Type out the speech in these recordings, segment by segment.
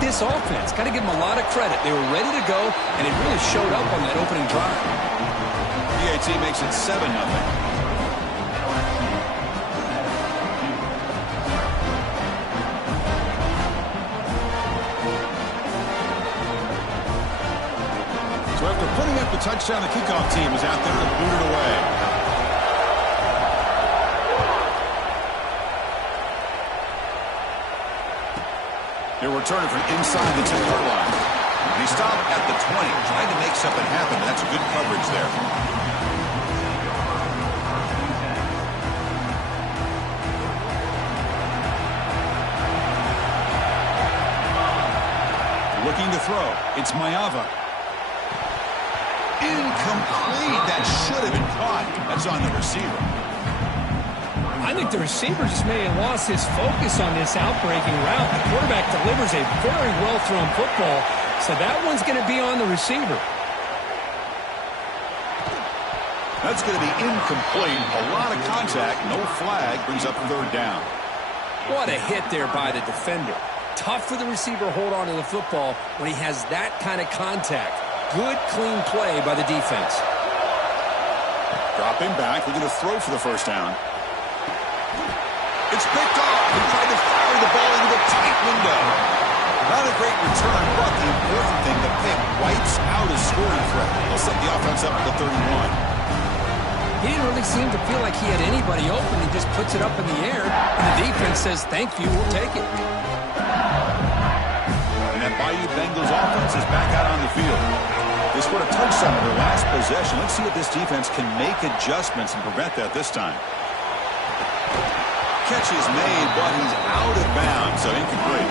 this offense. Got to give them a lot of credit. They were ready to go, and it really showed up on that opening drive. PAT makes it 7-0. So after putting up the touchdown, the kickoff team is out there to boot it away. They're returning from inside the 10-yard line. They stop at the 20, trying to make something happen. That's good coverage there. Looking to throw. It's Mayava. Incomplete. That should have been caught. That's on the receiver. I think the receiver just may have lost his focus on this outbreaking route. The quarterback delivers a very well-thrown football, so that one's going to be on the receiver. That's going to be incomplete. A lot of contact. No flag. Brings up third down. What a hit there by the defender. Tough for the receiver to hold on to the football when he has that kind of contact. Good, clean play by the defense. Dropping back. We're going to throw for the first down. It's picked off. He tried to fire the ball into a tight window. Not a great return, but the important thing, the pick wipes out a scoring threat. He'll set the offense up at the 31. He didn't really seem to feel like he had anybody open. He just puts it up in the air, and the defense says, thank you, we'll take it. And that Bayou Bengals offense is back out on the field. They scored a touchdown in their last possession. Let's see if this defense can make adjustments and prevent that this time. Catch is made, but he's out of bounds, so incomplete.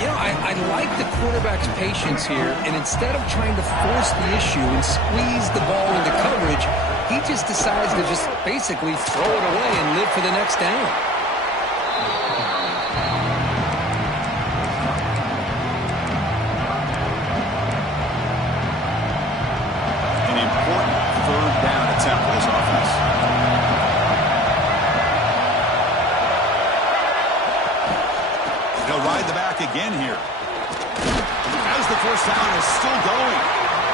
You know, I like the quarterback's patience here, and instead of trying to force the issue and squeeze the ball into coverage, he just decides to just basically throw it away and live for the next down. An important third down attempt for this offense. They'll ride the back again here. As the first down is still going.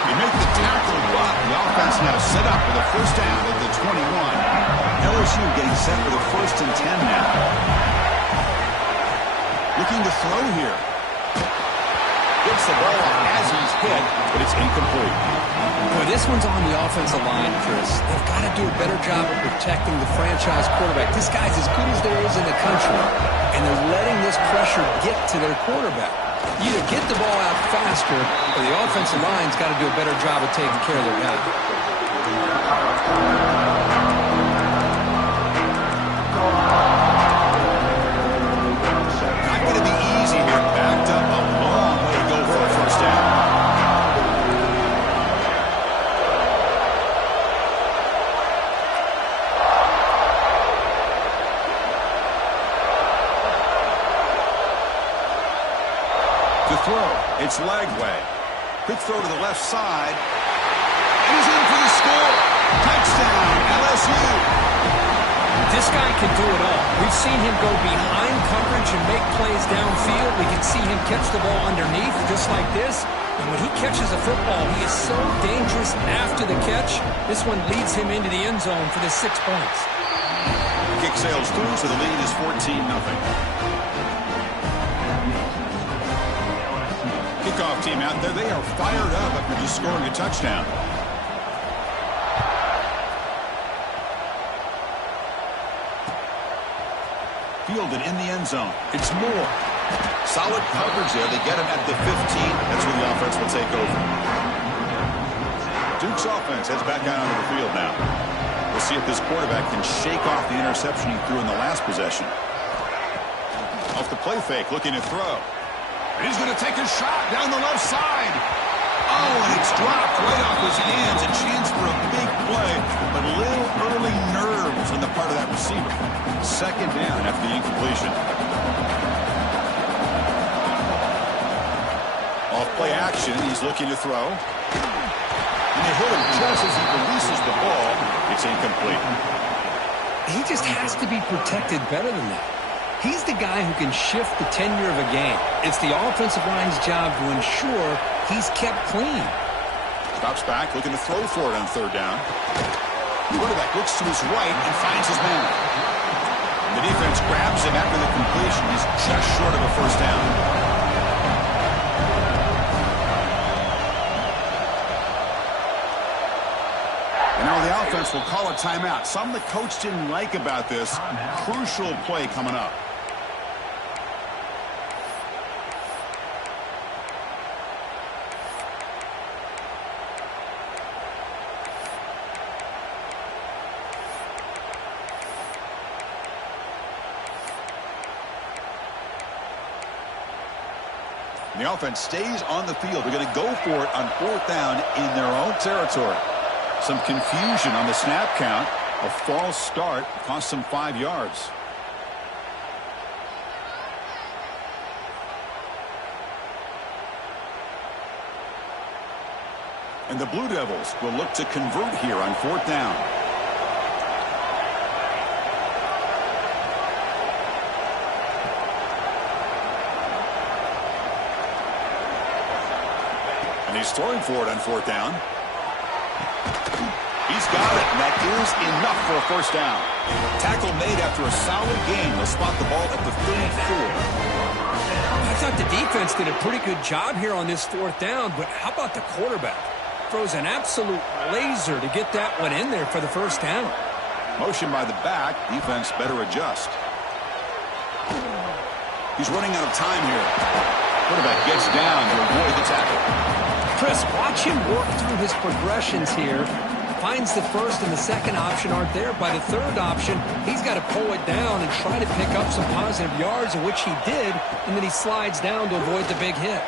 You make the tackle, but the offense now set up for the first down at the 21. LSU getting set for the 1st and 10 now. Looking to throw here. Gets the ball off as he's hit, but it's incomplete. Boy, this one's on the offensive line, Chris. They've got to do a better job of protecting the franchise quarterback. This guy's as good as there is in the country, and they're letting this pressure get to their quarterback. You either get the ball out faster, or the offensive line's got to do a better job of taking care of their guy. Not going to be easy here. Backed up a long way to go for a first down. To throw, it's Lagway. Quick throw to the left side. And he's in for the score. Touchdown, LSU. This guy can do it all. We've seen him go behind coverage and make plays downfield. We can see him catch the ball underneath just like this. And when he catches a football, he is so dangerous after the catch. This one leads him into the end zone for the 6 points. Kick sails through, so the lead is 14-0. Kickoff team out there, they are fired up after just scoring a touchdown. Fielded in the end zone. It's Moore. Solid coverage there. They get him at the 15. That's where the offense will take over. Duke's offense heads back out onto the field now. We'll see if this quarterback can shake off the interception he threw in the last possession. Off the play fake, looking to throw. He's going to take a shot down the left side. Oh, and it's dropped right off his hands. A chance for a big play, but a little early nerves on the part of that receiver. Second down after the incompletion. Off play action, he's looking to throw. And they hit him just as he releases the ball. It's incomplete. He just has to be protected better than that. He's the guy who can shift the tenure of a game. It's the offensive line's job to ensure he's kept clean. Drops back, looking to throw for it on third down. The quarterback looks to his right and finds his man. The defense grabs him after the completion. He's just short of a first down. And now the offense will call a timeout. Something the coach didn't like about this. Crucial play coming up. The offense stays on the field. They're going to go for it on fourth down in their own territory. Some confusion on the snap count. A false start cost them 5 yards. And the Blue Devils will look to convert here on fourth down. And he's throwing for it on fourth down. He's got it, and that is enough for a first down. Tackle made after a solid gain. They'll spot the ball at the 34. I thought the defense did a pretty good job here on this fourth down, but how about the quarterback? Throws an absolute laser to get that one in there for the first down. Motion by the back. Defense better adjust. He's running out of time here. Quarterback gets down to avoid the tackle. Chris, watch him work through his progressions here. Finds the first and the second option aren't there. By the third option, he's got to pull it down and try to pick up some positive yards, in which he did, and then he slides down to avoid the big hit.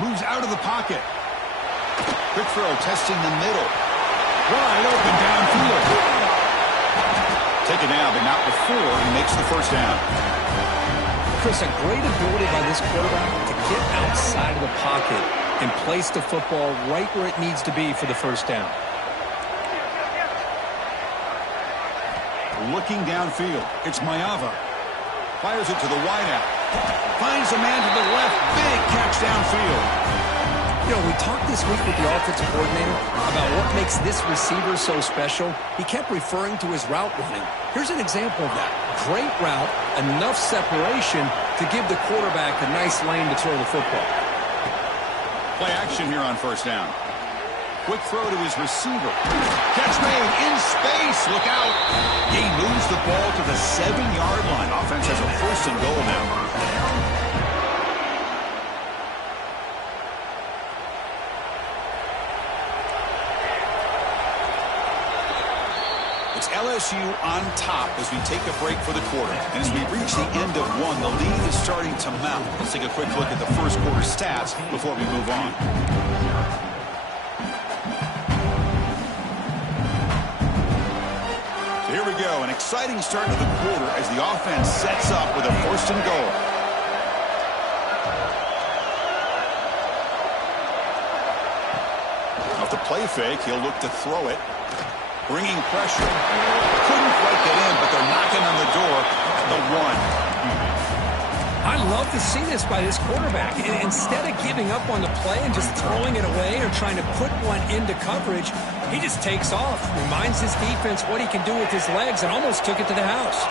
Moves out of the pocket. Quick throw, testing the middle. Wide open downfield. Taken down, but not before he makes the first down. Chris, a great ability by this quarterback to get outside of the pocket and place the football right where it needs to be for the first down. Looking downfield, it's Mayava. Fires it to the wideout. Finds a man to the left. Big catch downfield. You know, we talked this week with the offensive coordinator about what makes this receiver so special. He kept referring to his route running. Here's an example of that. Great route, enough separation to give the quarterback a nice lane to throw the football. Play action here on first down. Quick throw to his receiver. Catch made in space. Look out. He moves the ball to the 7-yard line. Offense has a first and goal now. It's LSU on top as we take a break for the quarter. And as we reach the end of one, the lead is starting to mount. Let's take a quick look at the first quarter stats before we move on. Here we go, an exciting start to the quarter as the offense sets up with a first and goal. Off the play fake, he'll look to throw it. Bringing pressure. Couldn't quite get in, but they're knocking on the door at the 1. I love to see this by this quarterback. And instead of giving up on the play and just throwing it away or trying to put one into coverage, he just takes off, reminds his defense what he can do with his legs, and almost took it to the house.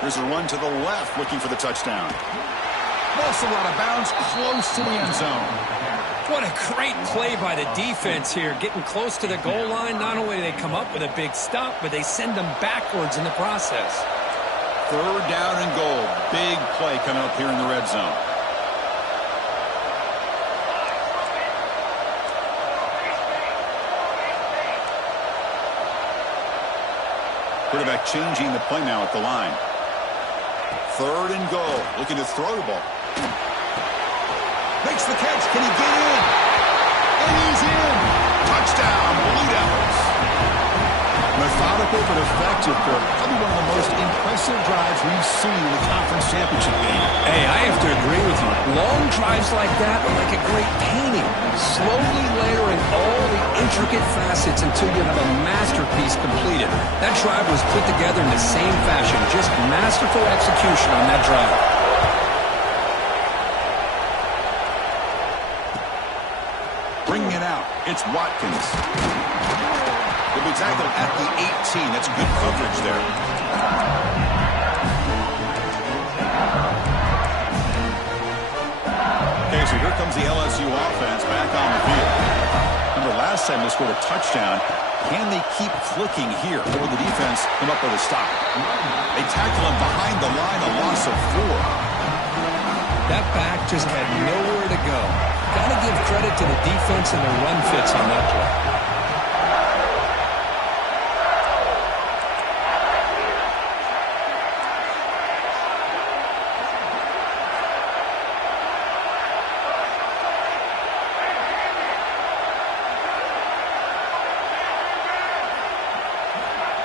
There's a run to the left, looking for the touchdown. Also out of bounds, close to the end zone. What a great play by the defense here, getting close to the goal line. Not only do they come up with a big stop, but they send them backwards in the process. Third down and goal. Big play coming up here in the red zone. Quarterback changing the play now at the line. Third and goal. Looking to throw the ball. Makes the catch. Can he get in? And he's in. Touchdown, Blue Devils. Methodical but effective for probably one of the most impressive drives we've seen in the conference championship game. Hey, I have to agree with you. Long drives like that are like a great painting. Slowly layering all the intricate facets until you have a masterpiece completed. That drive was put together in the same fashion. Just masterful execution on that drive. Bringing it out, it's Watkins. He'll be tackled at the 18. That's good coverage there. Okay, so here comes the LSU offense back on the field. Remember, last time they scored a touchdown. Can they keep clicking here, or will the defense come up with a stop? They tackle him behind the line, a loss of 4. That back just had nowhere to go. Got to give credit to the defense and their run fits on that play.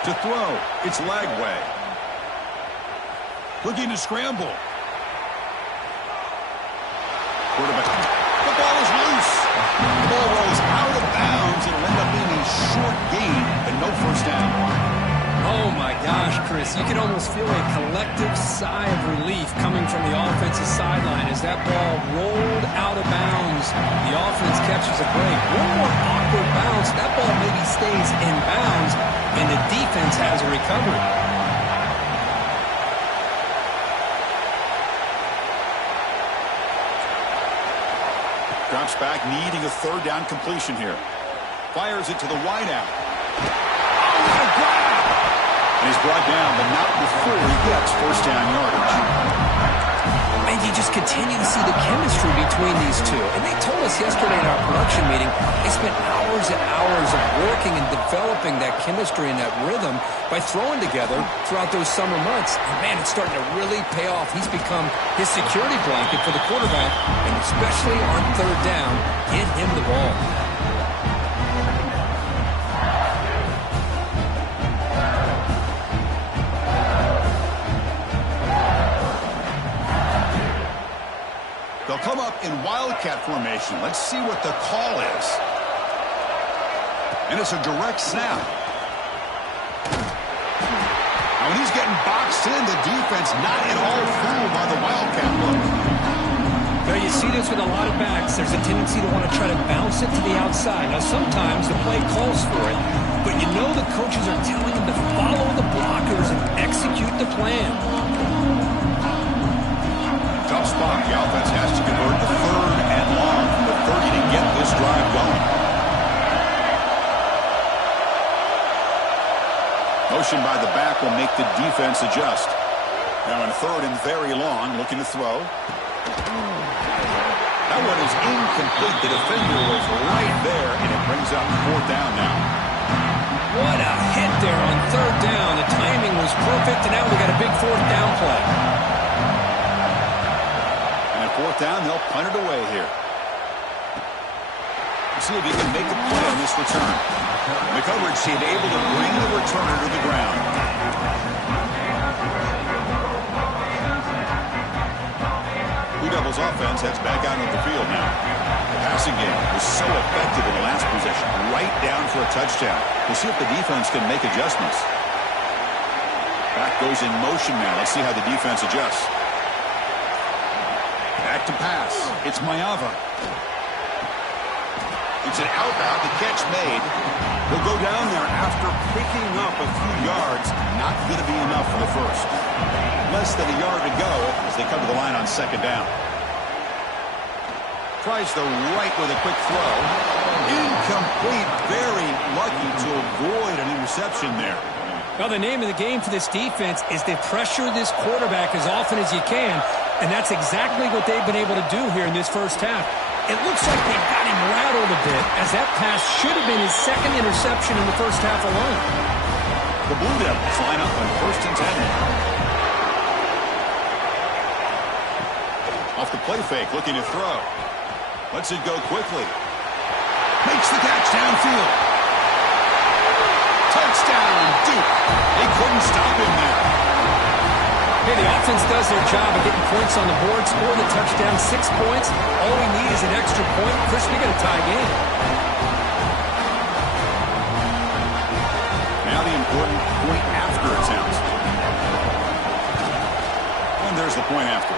To throw, it's Lagway. Looking to scramble. Quarterback. The ball is loose. The ball rolls out of bounds. It'll end up being a short gain, but no first down. Oh my gosh, Chris, you can almost feel a collective sigh of relief coming from the offensive sideline as that ball rolled out of bounds. The offense catches a break. One more awkward bounce. That ball maybe stays in bounds, and the defense has a recovery. Drops back, needing a third down completion here. Fires it to the wideout. Oh, what a grab! And he's brought down, but not before he gets first down yardage. And you just continue to see the chemistry between these two. And they told us yesterday in our production meeting, they spent hours and hours of working and developing that chemistry and that rhythm by throwing together throughout those summer months. And man, it's starting to really pay off. He's become his security blanket for the quarterback, and especially on third down, get him the ball. They'll come up in Wildcat formation. Let's see what the call is. And it's a direct snap. Now, when he's getting boxed in, the defense not at all fooled by the Wildcat look. Now, you see this with a lot of backs. There's a tendency to want to try to bounce it to the outside. Now, sometimes the play calls for it, but you know the coaches are telling them to follow the blockers and execute the plan. Tough spot. The offense has to convert the third and long from the 30 to get this drive going. Motion by the back will make the defense adjust. Now in third and very long, looking to throw. That one is incomplete. The defender was right there, and it brings up fourth down now. What a hit there on third down. The timing was perfect, and now we got a big fourth down play. Fourth down, they'll punt it away here. Let's see if he can make a play on this return. The coverage team able to bring the returner to the ground. Blue Devils offense heads back out on the field now. The passing game was so effective in the last possession, right down for a touchdown. We'll see if the defense can make adjustments. Back goes in motion now. Let's see how the defense adjusts. Back to pass. It's Mayava. It's an outbound. The catch made. He'll go down there after picking up a few yards. Not going to be enough for the first. Less than a yard to go as they come to the line on second down. Tries the right with a quick throw. Incomplete. Very lucky to avoid an interception there. Well, the name of the game for this defense is to pressure this quarterback as often as you can, and that's exactly what they've been able to do here in this first half. It looks like they've got him rattled a bit, as that pass should have been his second interception in the first half alone. The Blue Devils line up on first and 10. Off the play fake, looking to throw. Lets it go quickly. Makes the catch downfield. Touchdown! Touchdown, Duke. They couldn't stop him there. Hey, the offense does their job of getting points on the board, score the touchdown, 6 points. All we need is an extra point. Chris, we got a tie game. Now the important point after attempt. And there's the point after.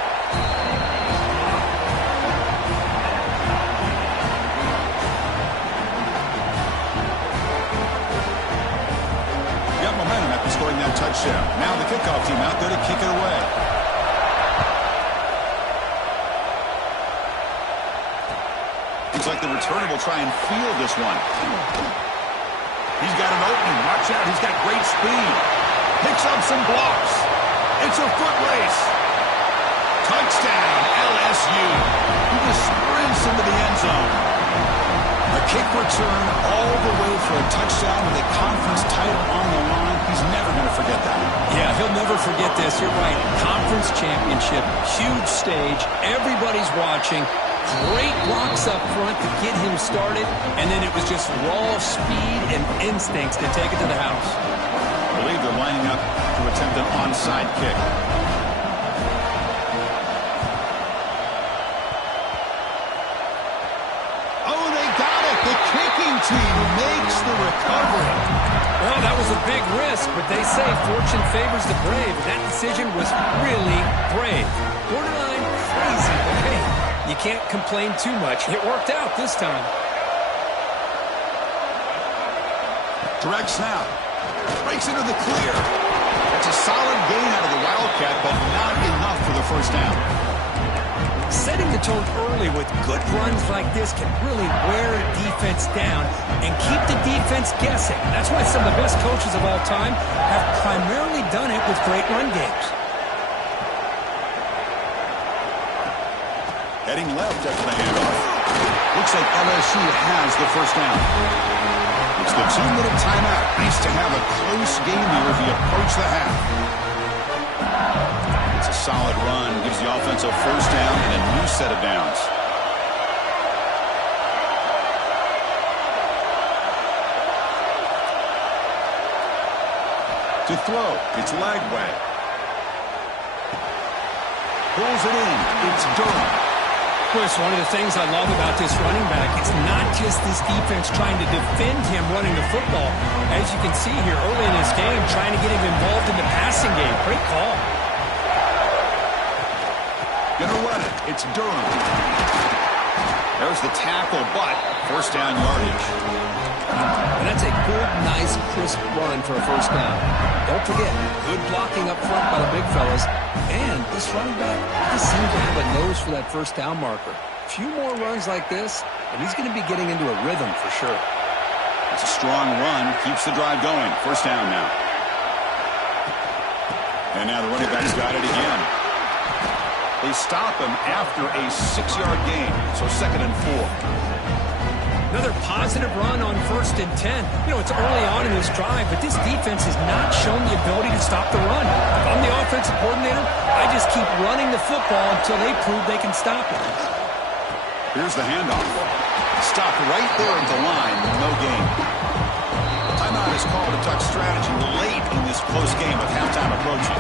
Got momentum after scoring that touchdown. Now the kickoff team out there to kick it away. Looks like the returner will try and field this one. He's got an opening. Watch out. He's got great speed. Picks up some blocks. It's a foot race. Touchdown, LSU. He just sprints into the end zone. A kick return all the way for a touchdown with a conference title on the line. He's never going to forget that. Yeah, he'll never forget this. You're right. Conference championship, huge stage. Everybody's watching. Great blocks up front to get him started, and then it was just raw speed and instincts to take it to the house. I believe they're lining up to attempt an onside kick. Oh, they got it! The kicking team makes the recovery. Well, that was a big risk, but they say fortune favors the brave. That decision was really brave. Borderline crazy, but hey, you can't complain too much. It worked out this time. Direct snap. Breaks into the clear. That's a solid gain out of the Wildcat, but not enough for the first down. Setting the tone early with good runs like this can really wear a defense down and keep the defense guessing. That's why some of the best coaches of all time have primarily done it with great run games. Heading left after the handoff. Looks like LSU has the first down. It's the 2-minute timeout. Nice to have a close game here as we approach the half. It's a solid run. Gives the offense a first down and a new set of downs. To throw. It's Lagway. Pulls it in. It's Durham. Chris, one of the things I love about this running back, it's not just this defense trying to defend him running the football. As you can see here early in this game, trying to get him involved in the passing game. Great call. Gonna run it. It's Durham. There's the tackle, but first down yardage. And that's a good, nice, crisp run for a first down. Don't forget, good blocking up front by the big fellas. And this running back just seems to have a nose for that first down marker. A few more runs like this, and he's going to be getting into a rhythm for sure. It's a strong run. Keeps the drive going. First down now. And now the running back's got it again. They stop him after a 6-yard gain. So 2nd and 4. Another positive run on 1st and 10. You know, it's early on in this drive, but this defense has not shown the ability to stop the run. If I'm the offensive coordinator, I just keep running the football until they prove they can stop it. Here's the handoff. Stopped right there at the line. No gain. Timeout is called to talk strategy late in this close game with halftime approaching.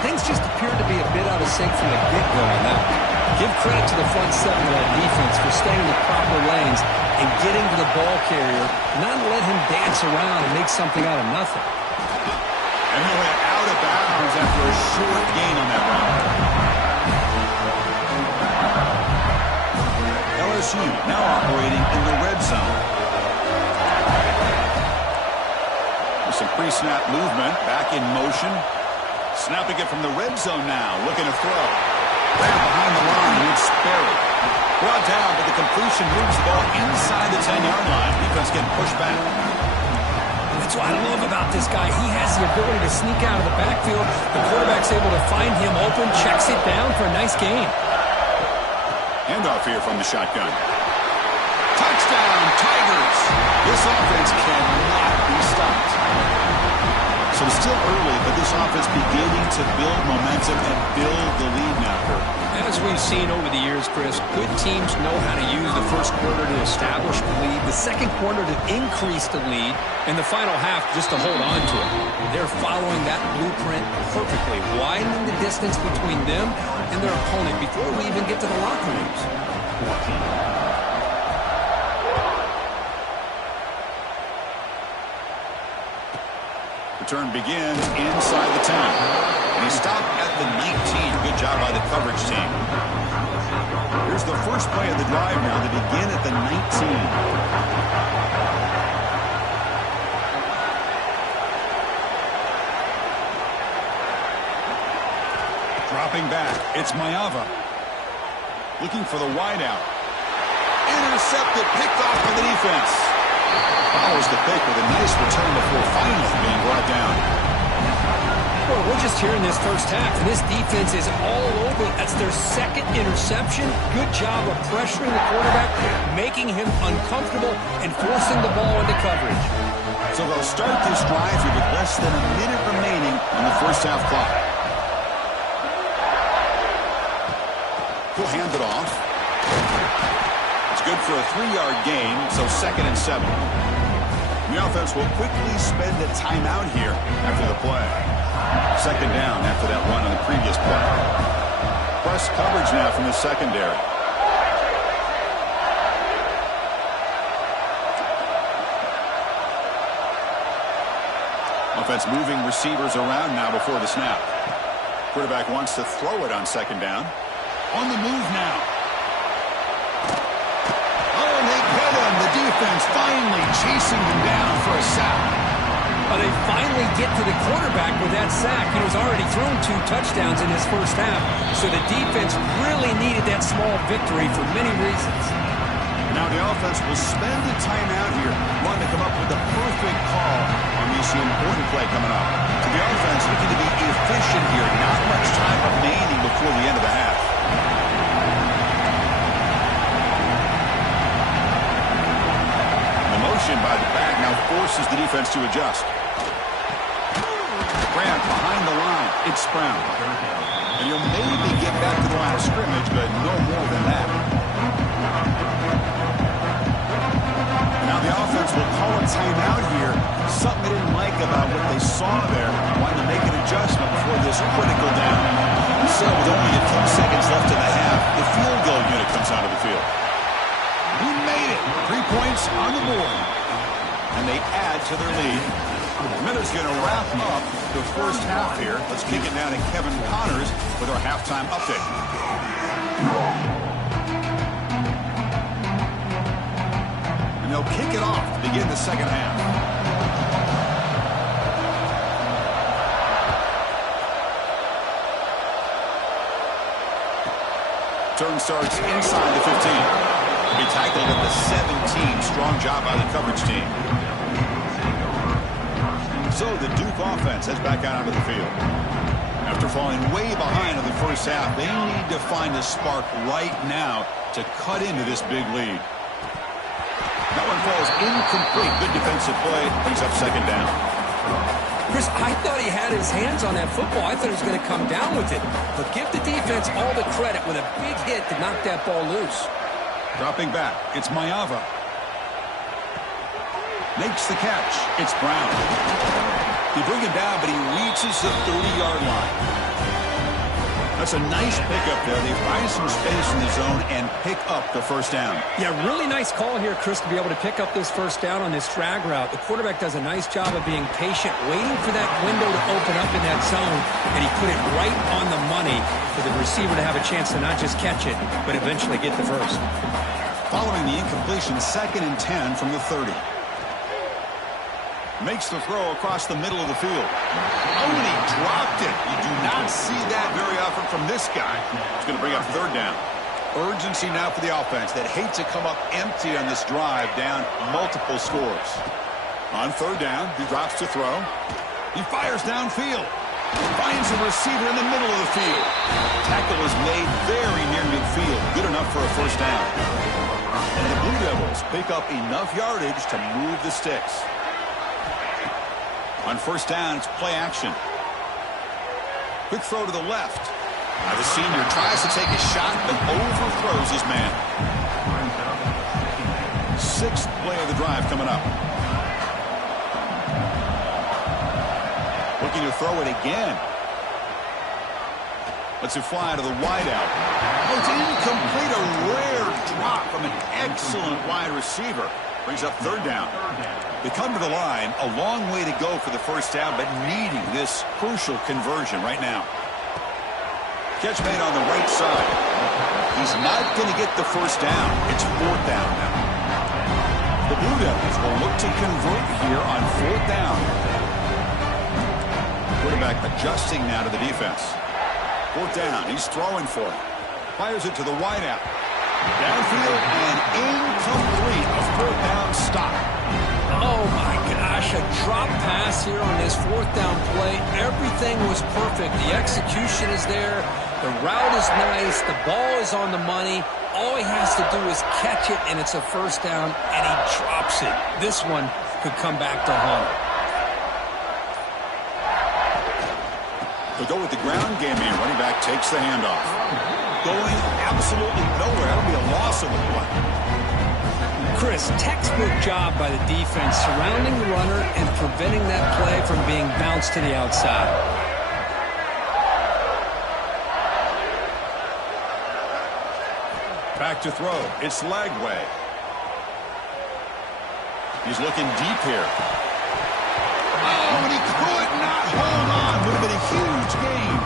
Things just appear to be a bit out of sync from the get-go on that. Give credit to the front seven of that defense for staying in the proper lanes and getting to the ball carrier, not let him dance around and make something out of nothing. And he went out of bounds after a short gain on that run. LSU now operating in the red zone. With some pre-snap movement, back in motion. Snapping it from the red zone now, looking to throw. Ran behind the line, it's Sperry. Brought down, but the completion moves the ball inside the 10-yard line. Defense getting pushed back. That's what I love about this guy. He has the ability to sneak out of the backfield. The quarterback's able to find him open, checks it down for a nice gain. Handoff here from the shotgun. Touchdown, Tigers! This offense cannot be stopped. So it's still early, but this offense beginning to build momentum and build the lead now, Kurt. As we've seen over the years, Chris, good teams know how to use the first quarter to establish the lead, the second quarter to increase the lead, and the final half just to hold on to it. They're following that blueprint perfectly, widening the distance between them and their opponent before we even get to the locker rooms. Return begins inside the 10. And he stopped at the 19. Good job by the coverage team. Here's the first play of the drive now to begin at the 19. Dropping back, it's Mayava. Looking for the wideout. Intercepted, picked off by the defense. Follows the pick with a nice return before finally being brought down. Well, we're just here in this first half, and this defense is all over. That's their second interception. Good job of pressuring the quarterback, making him uncomfortable, and forcing the ball into coverage. So they'll start this drive here with less than a minute remaining on the first half clock. He'll hand it off. It's good for a 3-yard gain, so 2nd and 7. The offense will quickly spend a timeout here after the play. 2nd down after that run on the previous play. Press coverage now from the secondary. Offense moving receivers around now before the snap. Quarterback wants to throw it on 2nd down. On the move now. Oh, and they get him. The defense finally chasing him down for a sack. They finally get to the quarterback with that sack. He was already thrown 2 touchdowns in his first half, so the defense really needed that small victory for many reasons. Now the offense will spend the timeout here, wanting to come up with the perfect call on this important play coming up. So the offense looking to be efficient here. Not much time remaining before the end of the half. The motion by the back now forces the defense to adjust. Grant behind the line. It's Brown. And you'll maybe get back to the line of scrimmage, but no more than that. Now the offense will call a timeout here. Something they didn't like about what they saw there. Wanting to make an adjustment before this critical down. So with only a few seconds left in the half, the field goal unit comes out of the field. We made it. 3 points on the board. And they add to their lead. Miller's going to wrap up the first half here. Let's kick it down to Kevin Connors with our halftime update. And they'll kick it off to begin the second half. Turn starts inside the 15. He tackled at the 17. Strong job by the coverage team. So the Duke offense heads back out onto the field. After falling way behind in the first half, they need to find a spark right now to cut into this big lead. That one falls incomplete. Good defensive play. Brings up 2nd down. Chris, I thought he had his hands on that football. I thought he was going to come down with it. But give the defense all the credit with a big hit to knock that ball loose. Dropping back, it's Mayava. Makes the catch. It's Brown. They bring him down, but he reaches the 30-yard line. That's a nice pickup there. They find some space in the zone and pick up the first down. Yeah, really nice call here, Chris, to be able to pick up this first down on this drag route. The quarterback does a nice job of being patient, waiting for that window to open up in that zone, and he put it right on the money for the receiver to have a chance to not just catch it, but eventually get the first. Following the incompletion, 2nd and 10 from the 30. Makes the throw across the middle of the field. Oh, and he dropped it. You do not see that very often from this guy. He's going to bring up 3rd down. Urgency now for the offense that hate to come up empty on this drive, down multiple scores. On 3rd down, he drops to throw. He fires downfield. Finds a receiver in the middle of the field. Tackle is made very near midfield. Good enough for a first down. And the Blue Devils pick up enough yardage to move the sticks. On first down, it's play action. Quick throw to the left. Now the senior tries to take a shot, but overthrows his man. Sixth play of the drive coming up. Looking to throw it again. Lets it fly to the wideout. Oh, it's incomplete. A rare drop from an excellent wide receiver. Brings up third down. They come to the line. A long way to go for the first down, but needing this crucial conversion right now. Catch made on the right side. He's not going to get the first down. It's fourth down now. The Blue Devils will look to convert here on fourth down. Quarterback adjusting now to the defense. Fourth down. He's throwing for it. Fires it to the wideout. Downfield and incomplete. A fourth down stop. Oh, my gosh. A drop pass here on this fourth down play. Everything was perfect. The execution is there. The route is nice. The ball is on the money. All he has to do is catch it, and it's a first down, and he drops it. This one could come back to haunt him. They'll go with the ground game here. Running back takes the handoff. Going absolutely nowhere. That'll be a loss of the play. Chris, textbook job by the defense surrounding the runner and preventing that play from being bounced to the outside. Back to throw. It's Lagway. He's looking deep here. Oh, and he could not hold on. Would have been a huge gain.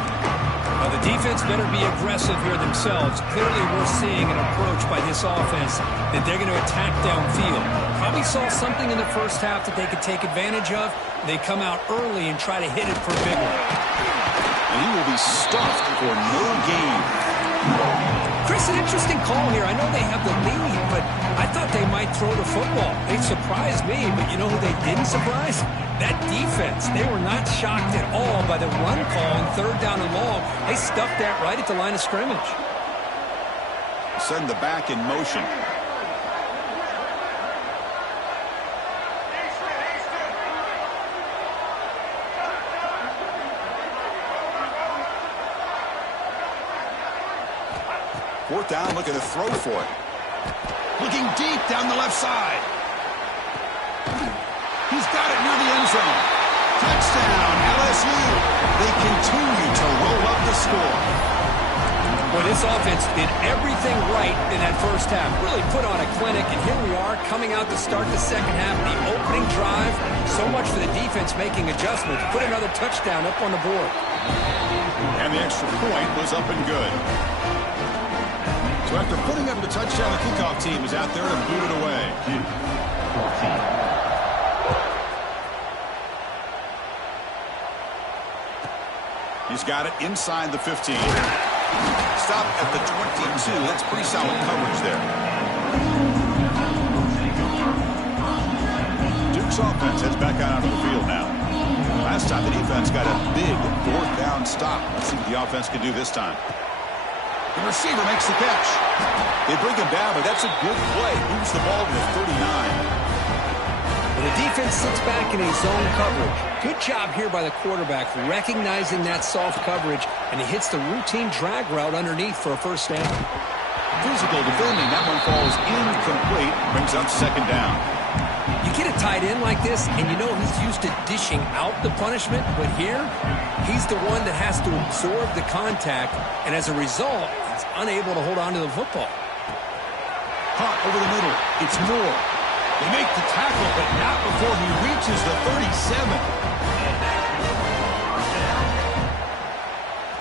Well, the defense better be aggressive here themselves. Clearly, we're seeing an approach by this offense that they're going to attack downfield. Probably saw something in the first half that they could take advantage of. They come out early and try to hit it for a big one. And he will be stuffed for no gain. Chris, an interesting call here. I know they have the lead, but I thought they might throw the football. They surprised me, but you know who they didn't surprise? That defense. They were not shocked at all by the run call on third down and long. They stuffed that right at the line of scrimmage. Send the back in motion. Fourth down, looking to throw for it. Looking deep down the left side. He's got it near the end zone. Touchdown, LSU. They continue to roll up the score. Well, this offense did everything right in that first half. Really put on a clinic, and here we are coming out to start the second half. The opening drive, so much for the defense making adjustments. Put another touchdown up on the board. And the extra point was up and good. So after putting up the touchdown, the kickoff team is out there to boot it away. He's got it inside the 15. Stop at the 22. That's pretty solid coverage there. Duke's offense heads back out onto the field now. Last time the defense got a big fourth down stop. Let's see what the offense can do this time. The receiver makes the catch. They bring him down, but that's a good play. Moves the ball to the 39. And the defense sits back in a zone coverage. Good job here by the quarterback, recognizing that soft coverage, and he hits the routine drag route underneath for a first down. Physical defending. That one falls incomplete. Brings up second down. You get a tight end like this, and you know he's used to dishing out the punishment, but here, he's the one that has to absorb the contact, and as a result, he's unable to hold on to the football. Caught over the middle. It's Moore. They make the tackle, but not before he reaches the 37.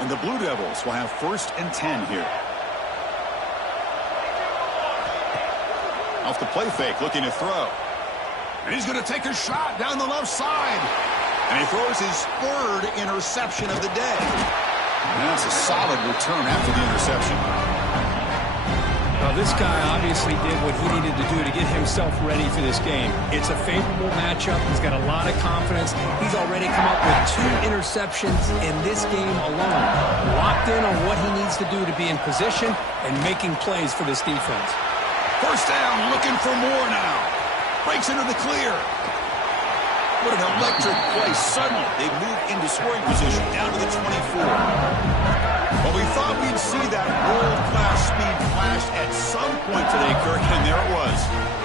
And the Blue Devils will have 1st and 10 here. Off the play fake, looking to throw. And he's going to take a shot down the left side. And he throws his 3rd interception of the day. And that's a solid return after the interception. Well, this guy obviously did what he needed to do to get himself ready for this game. It's a favorable matchup. He's got a lot of confidence. He's already come up with 2 interceptions in this game alone. Locked in on what he needs to do to be in position and making plays for this defense. First down, looking for more now. Breaks into the clear. What an electric play. Suddenly, they move into scoring position down to the 24. Well, we thought we'd see that world-class speed flash at some point today, Kirk, and there it was.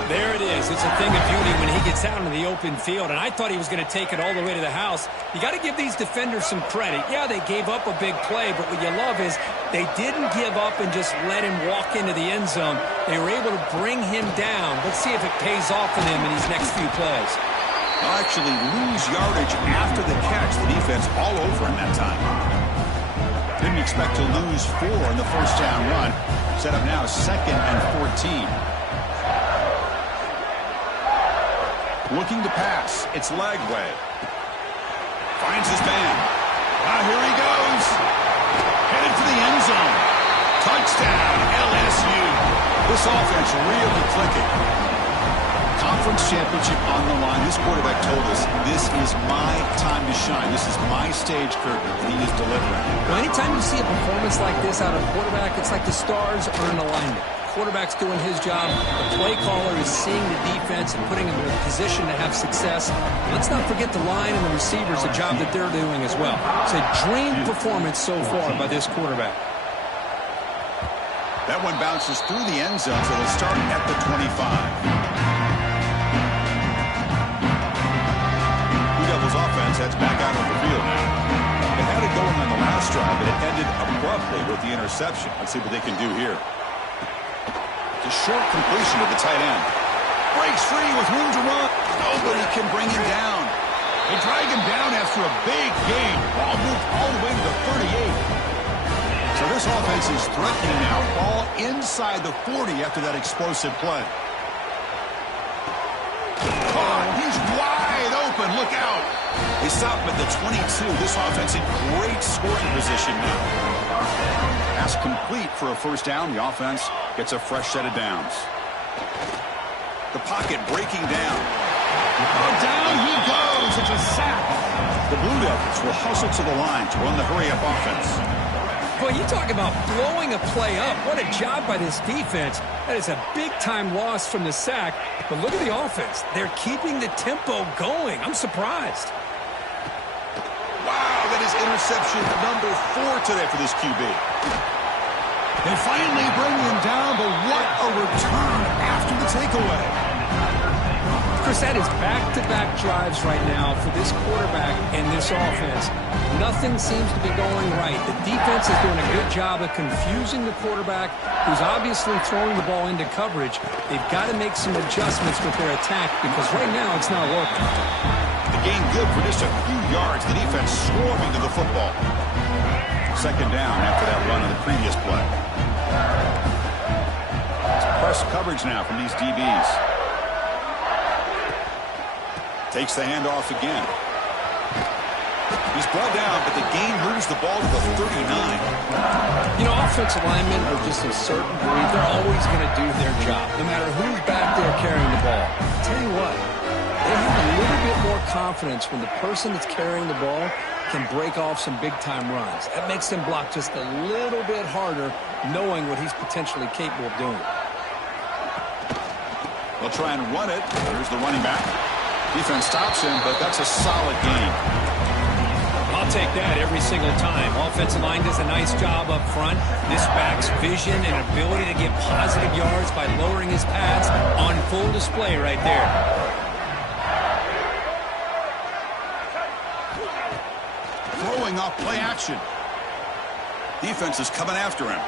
There it is. It's a thing of beauty when he gets out into the open field, and I thought he was going to take it all the way to the house. You got to give these defenders some credit. Yeah, they gave up a big play, but what you love is they didn't give up and just let him walk into the end zone. They were able to bring him down. Let's see if it pays off for them in these next few plays. They'll actually lose yardage after the catch. The defense all over him that time. Didn't expect to lose 4 in the first down run. Set up now 2nd and 14. Looking to pass. It's Lagway. Finds his man. Here he goes. Headed for the end zone. Touchdown, LSU. This offense really clicking. Conference championship on the line. This quarterback told us, this is my time to shine. This is my stage curtain, and he is delivering. Well, anytime you see a performance like this out of a quarterback, it's like the stars are in alignment. Quarterback's doing his job. The play caller is seeing the defense and putting him in a position to have success. Let's not forget the line and the receivers, the job that they're doing as well. It's a dream performance so far by this quarterback. That one bounces through the end zone, so they'll start at the 25. Blue Devils offense heads back out on the field now. They had it going on the last drive, but it ended abruptly with the interception. Let's see what they can do here. A short completion to the tight end. Breaks free with room to run. Nobody can bring him down. They drag him down after a big gain. Ball moved all the way to the 38. So this offense is threatening now. Ball inside the 40 after that explosive play. He's wide open. Look out. They stop him at the 22. This offense in great scoring position now. Pass complete for a first down. The offense gets a fresh set of downs. The pocket breaking down. Down he goes. It's a sack. The Blue Devils will hustle to the line to run the hurry-up offense. Boy, you talk about blowing a play up. What a job by this defense. That is a big-time loss from the sack. But look at the offense. They're keeping the tempo going. I'm surprised. Wow, that is interception number 4 today for this QB. They finally bring him down, but what a return after the takeaway. Chris, that is back-to-back drives right now for this quarterback and this offense. Nothing seems to be going right. The defense is doing a good job of confusing the quarterback, who's obviously throwing the ball into coverage. They've got to make some adjustments with their attack because right now it's not working. The gain good for just a few yards. The defense swarming to the football. Second down after that run of the previous play. It's press coverage now from these DBs. Takes the handoff again. He's brought down, but the gain moves the ball to the 39. You know, offensive linemen are just a certain breed. They're always going to do their job, no matter who's back there carrying the ball. I'll tell you what, they have a little bit more confidence when the person that's carrying the ball can break off some big-time runs. That makes them block just a little bit harder, knowing what he's potentially capable of doing. They'll try and run it. Here's the running back. Defense stops him, but that's a solid gain. I'll take that every single time. Offensive line does a nice job up front. This back's vision and ability to get positive yards by lowering his pads on full display right there. Throwing off play action. Defense is coming after him.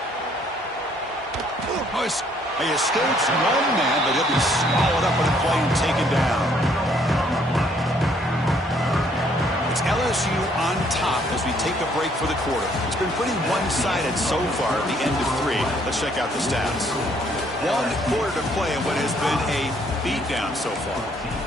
He escapes one man, but he'll be swallowed up in the play and taken down. It's LSU on top as we take a break for the quarter. It's been pretty one-sided so far at the end of 3. Let's check out the stats. 1 quarter to play in what has been a beatdown so far.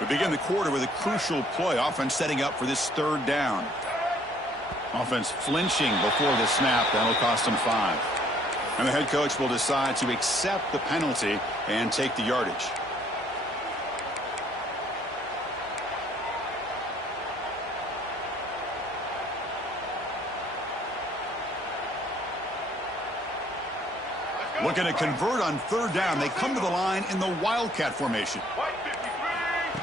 We begin the quarter with a crucial play. Offense setting up for this 3rd down. Offense flinching before the snap. That'll cost them 5. And the head coach will decide to accept the penalty and take the yardage. Looking to convert on third down. They come to the line in the Wildcat formation.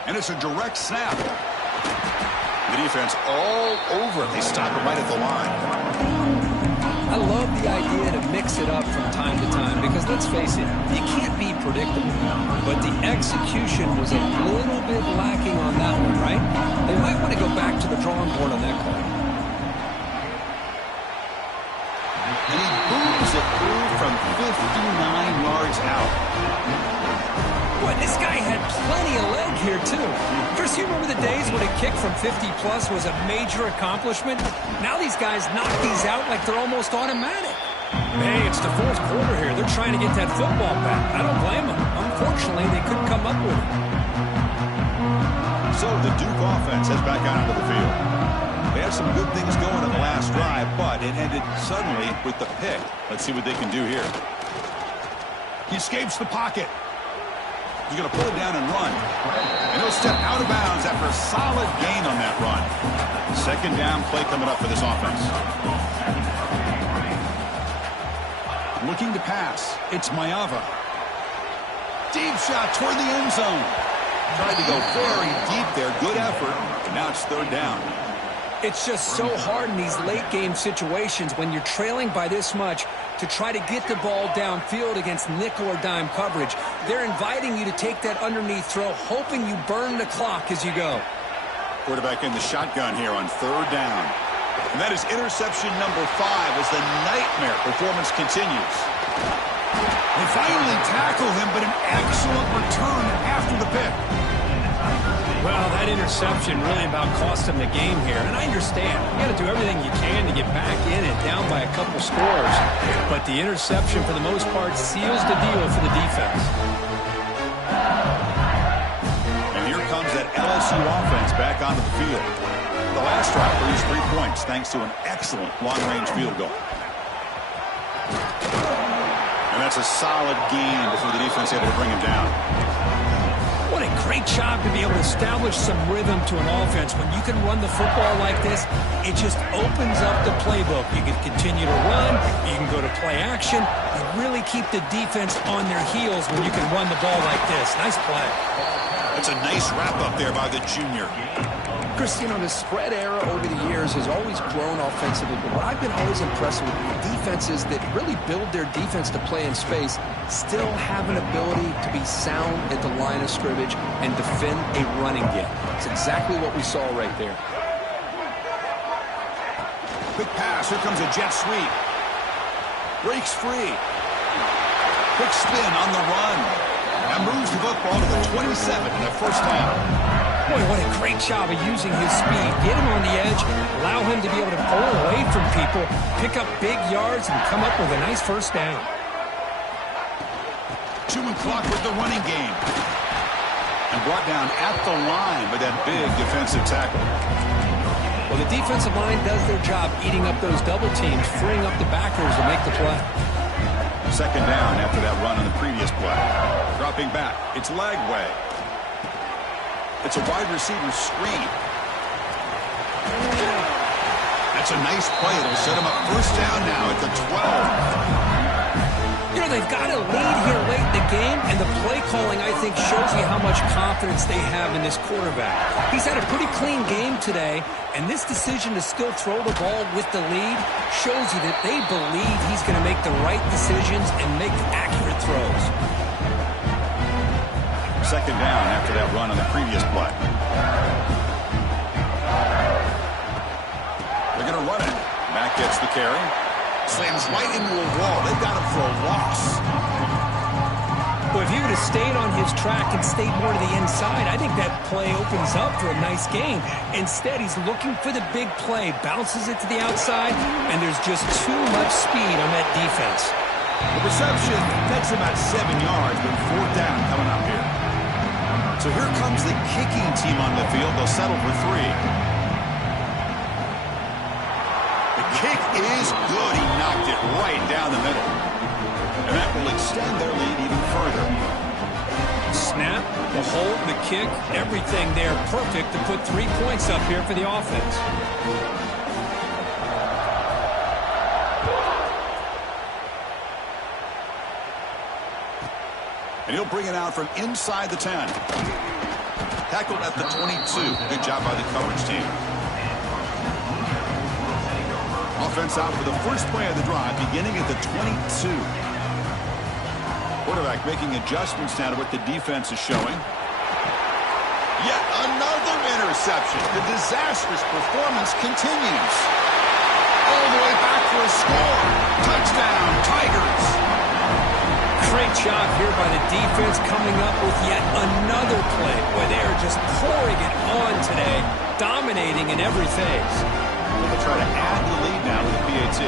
And it's a direct snap. The defense all over it. They stop it right at the line. I love the idea to mix it up from time to time because, let's face it, you can't be predictable. But the execution was a little bit lacking on that one, right? They might want to go back to the drawing board on that call. And he booms it through from 59 yards out. Boy, this guy had plenty of leg here, too. Chris, you remember the days when a kick from 50-plus was a major accomplishment? Now these guys knock these out like they're almost automatic. Hey, it's the fourth quarter here. They're trying to get that football back. I don't blame them. Unfortunately, they couldn't come up with it. So the Duke offense heads back out onto the field. They had some good things going in the last drive, but it ended suddenly with the pick. Let's see what they can do here. He escapes the pocket. He's going to pull it down and run. And he'll step out of bounds after a solid gain on that run. Second down play coming up for this offense. Looking to pass. It's Mayava. Deep shot toward the end zone. Tried to go very deep there. Good effort. And now it's third down. It's just so hard in these late-game situations when you're trailing by this much to try to get the ball downfield against nickel or dime coverage. They're inviting you to take that underneath throw, hoping you burn the clock as you go. Quarterback in the shotgun here on third down. And that is interception number 5 as the nightmare performance continues. They finally tackle him, but an excellent return after the pick. Well, that interception really about cost them the game here. And I understand. You got to do everything you can to get back in and down by a couple scores. But the interception, for the most part, seals the deal for the defense. And here comes that LSU offense back onto the field. The last drive produced 3 points thanks to an excellent long-range field goal. And that's a solid gain before the defense able to bring him down. What a great job to be able to establish some rhythm to an offense. When you can run the football like this, it just opens up the playbook. You can continue to run. You can go to play action. You really keep the defense on their heels when you can run the ball like this. Nice play. That's a nice wrap-up there by the junior. Chris, you know, the spread era over the years has always grown offensively, but what I've been always impressed with defenses that really build their defense to play in space still have an ability to be sound at the line of scrimmage and defend a running game. It's exactly what we saw right there. Quick pass. Here comes a jet sweep. Breaks free. Quick spin on the run. Now moves the football to the 27 and a first down. Boy, what a great job of using his speed. Get him on the edge, allow him to be able to pull away from people, pick up big yards, and come up with a nice first down. Chewing clock with the running game. And brought down at the line by that big defensive tackle. Well, the defensive line does their job eating up those double teams, freeing up the backers to make the play. Second down after that run on the previous play. Dropping back. It's Lagway. It's a wide receiver screen. That's a nice play. It'll set him up first down now at the 12. You know, they've got a lead here late in the game, and the play calling, I think, shows you how much confidence they have in this quarterback. He's had a pretty clean game today, and this decision to still throw the ball with the lead shows you that they believe he's going to make the right decisions and make accurate throws. Second down after that run on the previous play. They're going to run it. Mack gets the carry. Slams right into a wall. They've got him for a loss. Well, if he would have stayed on his track and stayed more to the inside, I think that play opens up for a nice gain. Instead, he's looking for the big play, bounces it to the outside, and there's just too much speed on that defense. The reception takes about 7 yards, but fourth down coming up here. So here comes the kicking team on the field. They'll settle for 3. The kick is good. He knocked it right down the middle. And that will extend their lead even further. Snap, the hold, the kick, everything there perfect to put 3 points up here for the offense. And he'll bring it out from inside the 10. Tackled at the 22. Good job by the coverage team. Offense out for the first play of the drive, beginning at the 22. Quarterback making adjustments now to what the defense is showing. Yet another interception. The disastrous performance continues. All the way back for a score. Touchdown, Tigers. Great job here by the defense coming up with yet another play. Boy, they are just pouring it on today, dominating in every phase. They'll try to add to the lead now with the PAT.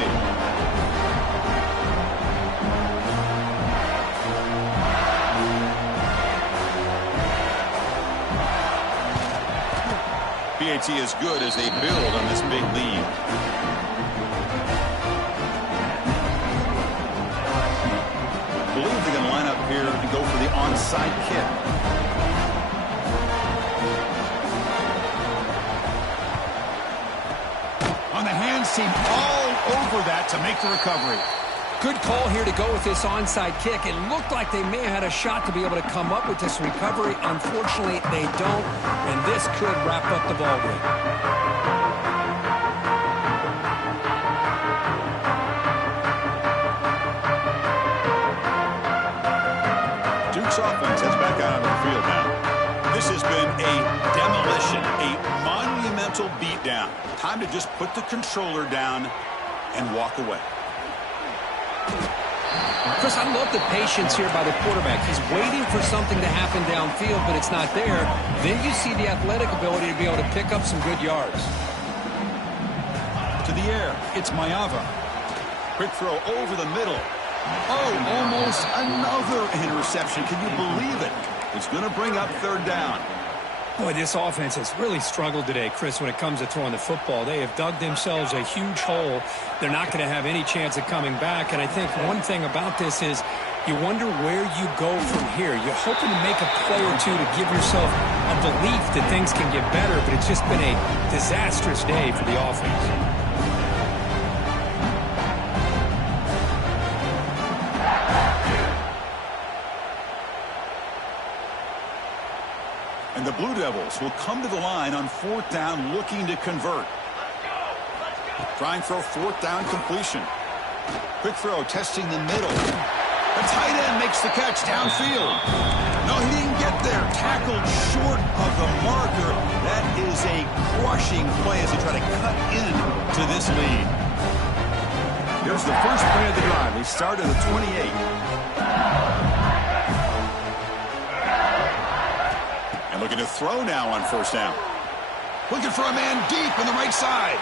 PAT is good as they build on this big lead. Believe they're going to line up here and go for the onside kick. On the hands team all over that to make the recovery. Good call here to go with this onside kick. It looked like they may have had a shot to be able to come up with this recovery. Unfortunately, they don't, and this could wrap up the ballgame. Duke's offense heads back out on the field now. This has been a demolition, a monumental beatdown. Time to just put the controller down and walk away. Chris, I love the patience here by the quarterback. He's waiting for something to happen downfield, but it's not there. Then you see the athletic ability to be able to pick up some good yards. To the air, it's Mayava. Quick throw over the middle. Oh, almost another interception. Can you believe it? It's going to bring up third down. Boy, this offense has really struggled today, Chris, when it comes to throwing the football. They have dug themselves a huge hole. They're not going to have any chance of coming back. And I think one thing about this is you wonder where you go from here. You're hoping to make a play or two to give yourself a belief that things can get better, but it's just been a disastrous day for the offense. And the Blue Devils will come to the line on fourth down looking to convert. Trying for a fourth down completion. Quick throw testing the middle. The tight end makes the catch downfield. No, he didn't get there. Tackled short of the marker. That is a crushing play as they try to cut into this lead. Here's the first play of the drive. They start at the 28. Looking to throw now on first down. Looking for a man deep on the right side.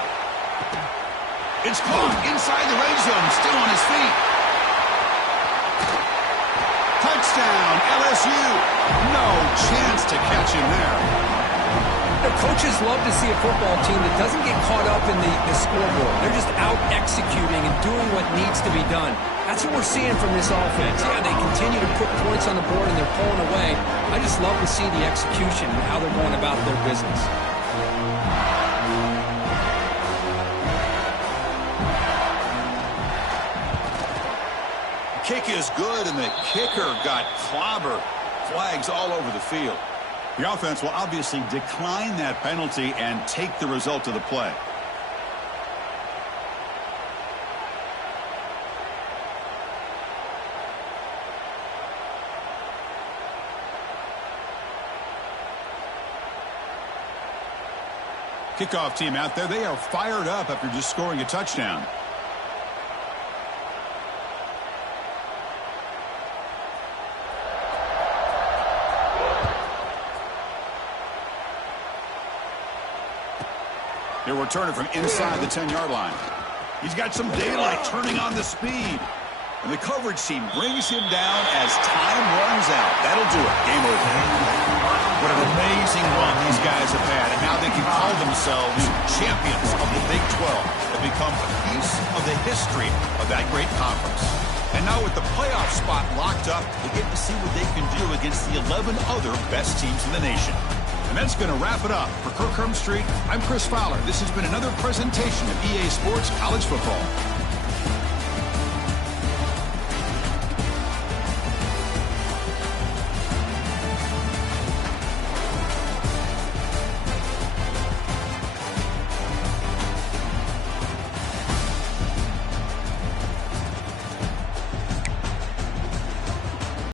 It's caught inside the red zone, still on his feet. Touchdown, LSU. No chance to catch him there. The coaches love to see a football team that doesn't get caught up in the scoreboard. They're just out executing and doing what needs to be done. That's what we're seeing from this offense. Yeah, they continue to put points on the board and they're pulling away. I just love to see the execution and how they're going about their business. Kick is good, and the kicker got clobbered. Flags all over the field. The offense will obviously decline that penalty and take the result of the play. Kickoff team out there, they are fired up after just scoring a touchdown. They're returning from inside the 10-yard line. He's got some daylight turning on the speed. And the coverage team brings him down as time runs out. That'll do it. Game over. What an amazing run these guys have had. And now they can call themselves champions of the Big 12. They've become a piece of the history of that great conference. And now with the playoff spot locked up, they get to see what they can do against the 11 other best teams in the nation. And that's going to wrap it up. For Kirk Street, I'm Chris Fowler. This has been another presentation of EA Sports College Football.